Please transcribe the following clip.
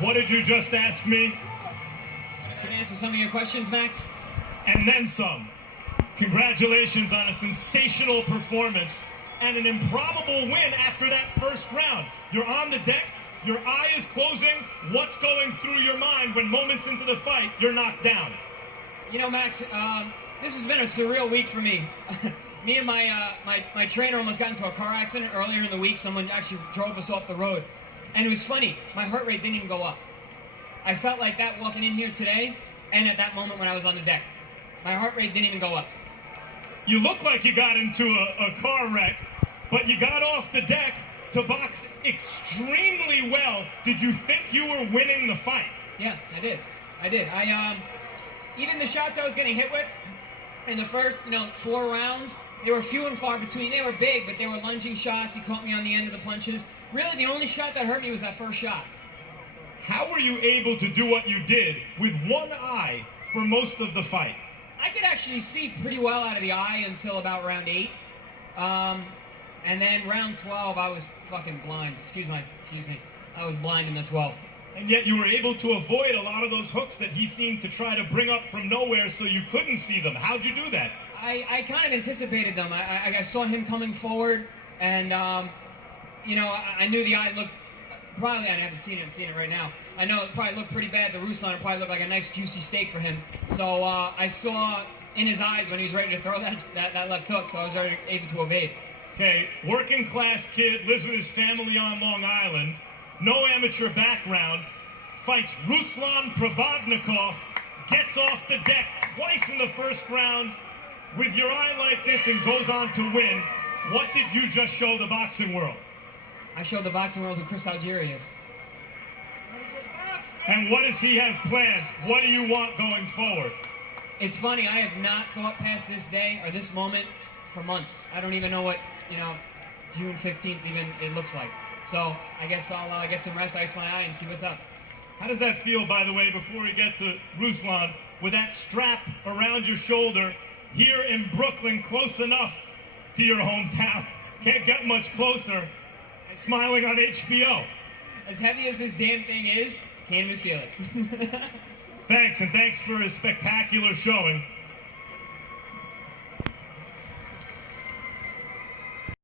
What did you just ask me? Can I answer some of your questions, Max? And then some. Congratulations on a sensational performance and an improbable win after that first round. You're on the deck, your eye is closing. What's going through your mind when moments into the fight you're knocked down? You know, Max, this has been a surreal week for me. Me and my trainer almost got into a car accident earlier in the week. Someone actually drove us off the road. And it was funny, my heart rate didn't even go up. I felt like that walking in here today and at that moment when I was on the deck. My heart rate didn't even go up. You look like you got into a car wreck, but you got off the deck to box extremely well. Did you think you were winning the fight? Yeah, I did. Even the shots I was getting hit with in the first, 4 rounds, they were few and far between. They were big, but they were lunging shots. He caught me on the end of the punches. Really, the only shot that hurt me was that first shot. How were you able to do what you did with one eye for most of the fight? I could actually see pretty well out of the eye until about round 8. And then round 12, I was fucking blind. Excuse me. I was blind in the 12th. And yet you were able to avoid a lot of those hooks that he seemed to try to bring up from nowhere so you couldn't see them. How'd you do that? I kind of anticipated them. I saw him coming forward, and, I knew the eye looked, probably, I haven't seen it right now. I know it probably looked pretty bad. The Ruslan probably looked like a nice juicy steak for him. So I saw in his eyes when he was ready to throw that left hook, so I was already able to evade. Okay, working class kid, lives with his family on Long Island, no amateur background, fights Ruslan Provodnikov, gets off the deck twice in the first round with your eye like this and goes on to win. What did you just show the boxing world? I showed the boxing world who Chris Algieri is. And what does he have planned? What do you want going forward? It's funny, I have not thought past this day or this moment for months. I don't even know what, June 15th even it looks like. So I guess I'll get some rest, ice my eye, and see what's up. How does that feel, by the way, before we get to Ruslan, with that strap around your shoulder here in Brooklyn, close enough to your hometown? Can't get much closer. Smiling on HBO. As heavy as this damn thing is, can't even feel it. Thanks, and thanks for a spectacular showing.